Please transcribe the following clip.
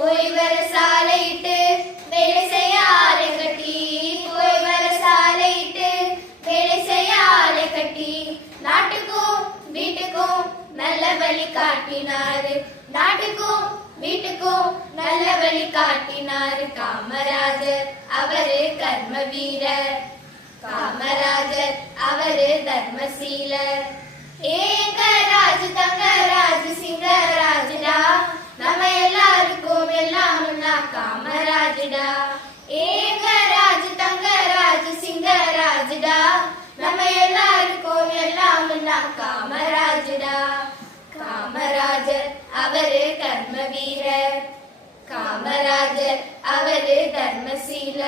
போய் வர சாலையிட்டு வேலை செய்ய ஆளை கட்டி, போய் வர சாலையிட்டு வேலை செய்ய ஆளை கட்டி, நாட்டுக்கும் வீட்டுக்கும் நல்ல வழி காட்டினாரு, நாட்டுக்கும் வீட்டுக்கும் நல்ல வழி காட்டினாரு காமராஜர். அவரு கர்ம வீரர், காமராஜர் அவரு தர்மசீலர். ஏங்க ராஜு தங்க ராஜு சிங்க ராஜுடா, நம்ம எல்லாருக்கும் எல்லாம் காமராஜுடா. ஏங்க ராஜு தங்க ராஜு சிங்க ராஜுடா, நம்ம எல்லாருக்கும் எல்லாம் காமராஜுடா. காமராஜர் அவரு கர்ம வீரர், காமராஜர் அவரு தர்மசீலர்.